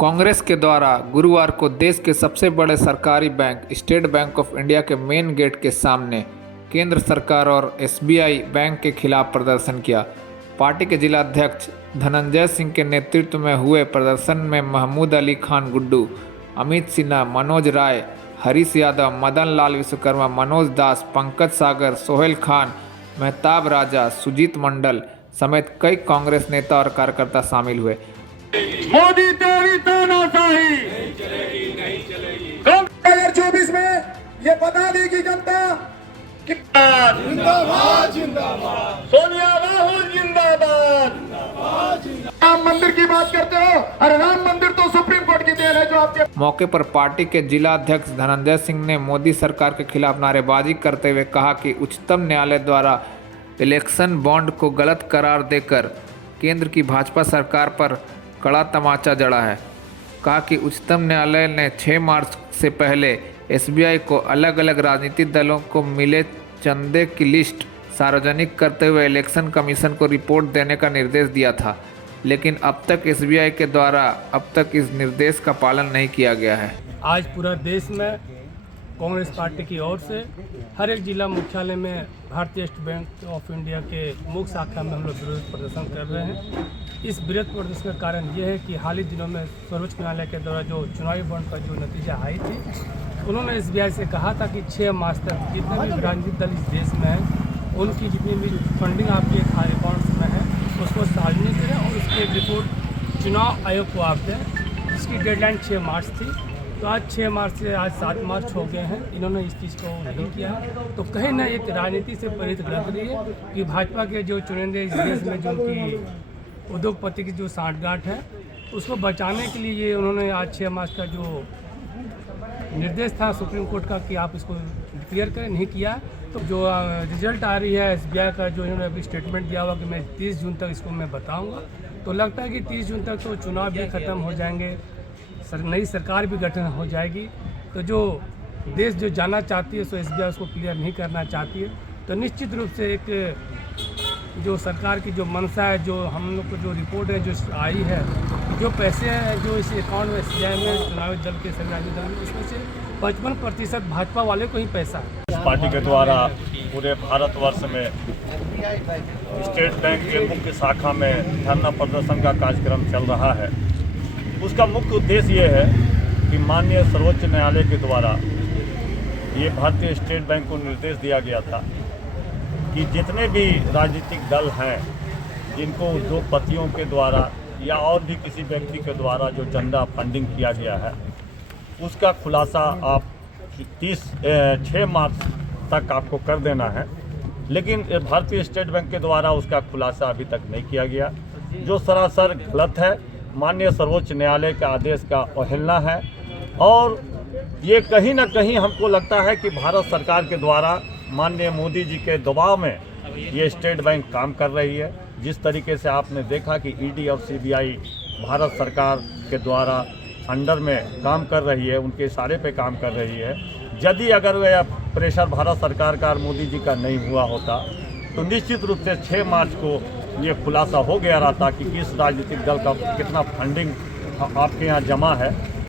कांग्रेस के द्वारा गुरुवार को देश के सबसे बड़े सरकारी bank state bank of India के मेन गेट के सामने केंद्र सरकार और एसबीआई बैंक के खिलाफ प्रदर्शन किया। पार्टी के जिला अध्यक्ष धनंजय सिंह के नेतृत्व में हुए प्रदर्शन में महमूद अली खान गुड्डू, अमित सिन्हा, मनोज राय, हरीश यादव, मदन लाल विश्वकर्मा, मनोज दास, पंकज सागर, सोहेल खान, मेहताब राजा, सुजीत मंडल समेत कई कांग्रेस नेता और कार्यकर्ता शामिल हुए। मोदी तेरी तानाशाही नहीं चलेगी। 2024 में ये बता देगी जनता कि जिंदाबाद जिंदाबाद, सोनिया राहुल जिंदाबाद। राम मंदिर की बात करते हो, अरे राम मंदिर तो सुप्रीम कोर्ट की देन है जो आपके। मौके पर पार्टी के जिला अध्यक्ष धनंजय सिंह ने मोदी सरकार के खिलाफ नारेबाजी करते हुए कहा कि उच्चतम न्यायालय द्वारा इलेक्शन बॉन्ड को गलत करार देकर केंद्र की भाजपा सरकार पर कड़ा तमाचा जड़ा है। कहा कि उच्चतम न्यायालय ने 6 मार्च से पहले एसबीआई को अलग अलग राजनीतिक दलों को मिले चंदे की लिस्ट सार्वजनिक करते हुए इलेक्शन कमीशन को रिपोर्ट देने का निर्देश दिया था, लेकिन अब तक एसबीआई के द्वारा अब तक इस निर्देश का पालन नहीं किया गया है। आज पूरा देश में कांग्रेस पार्टी की ओर से हर एक जिला मुख्यालय में भारतीय स्टेट बैंक ऑफ इंडिया के मुख्य शाखा में हम लोग विरोध प्रदर्शन कर रहे हैं। इस विरोध प्रदर्शन का कारण ये है कि हाल ही दिनों में सर्वोच्च न्यायालय के द्वारा जो चुनावी बॉन्ड का जो नतीजा आई थी, उन्होंने एसबीआई से कहा था कि 6 मार्च तक जितने भी राजनीतिक दल इस देश में हैं उनकी जितनी भी फंडिंग आपके खाते अकाउंट्स में है उसको सार्वजनिक करें और उसकी एक रिपोर्ट चुनाव आयोग को आप दें, जिसकी डेडलाइन 6 मार्च थी। तो आज 6 मार्च से आज 7 मार्च हो गए हैं, इन्होंने इस चीज़ को नहीं किया। तो कहीं ना एक राजनीति से प्रेरित लग रही है कि भाजपा के जो चुनिंदे इस देश में जो उनकी उद्योगपति की जो सांठगांठ है उसको बचाने के लिए ये उन्होंने आज 6 मार्च का जो निर्देश था सुप्रीम कोर्ट का कि आप इसको क्लियर करें, नहीं किया। तो जो रिजल्ट आ रही है एसबीआई का, जो इन्होंने अभी स्टेटमेंट दिया हुआ कि मैं 30 जून तक इसको मैं बताऊँगा, तो लगता है कि 30 जून तक तो चुनाव भी ख़त्म हो जाएंगे, नई सरकार भी गठन हो जाएगी। तो जो देश जो जाना चाहती है सो एसबीआई उसको क्लियर नहीं करना चाहती है। तो निश्चित रूप से एक जो सरकार की जो मंशा है, जो हम लोग को जो रिपोर्ट है जो आई है, जो पैसे हैं जो इस अकाउंट में एसबीआई में चुनावी दल के सभी राजनीतिक दल में, उसमें से 55% भाजपा वाले को ही पैसा है। इस पार्टी के द्वारा पूरे भारतवर्ष में स्टेट बैंक के मुख्य शाखा में धरना प्रदर्शन का कार्यक्रम चल रहा है। उसका मुख्य उद्देश्य ये है कि माननीय सर्वोच्च न्यायालय के द्वारा ये भारतीय स्टेट बैंक को निर्देश दिया गया था कि जितने भी राजनीतिक दल हैं जिनको उद्योगपतियों के द्वारा या और भी किसी व्यक्ति के द्वारा जो चंदा फंडिंग किया गया है उसका खुलासा आप 6 मार्च तक आपको कर देना है, लेकिन भारतीय स्टेट बैंक के द्वारा उसका खुलासा अभी तक नहीं किया गया, जो सरासर गलत है। माननीय सर्वोच्च न्यायालय का आदेश का अवहेलना है और ये कहीं ना कहीं हमको लगता है कि भारत सरकार के द्वारा माननीय मोदी जी के दबाव में ये स्टेट बैंक काम कर रही है। जिस तरीके से आपने देखा कि ईडी और सीबीआई भारत सरकार के द्वारा अंडर में काम कर रही है, उनके इशारे पे काम कर रही है। यदि अगर वह प्रेशर भारत सरकार का और मोदी जी का नहीं हुआ होता तो निश्चित रूप से 6 मार्च को ये खुलासा हो गया रहता कि किस राजनीतिक दल का कितना फंडिंग आपके यहाँ जमा है।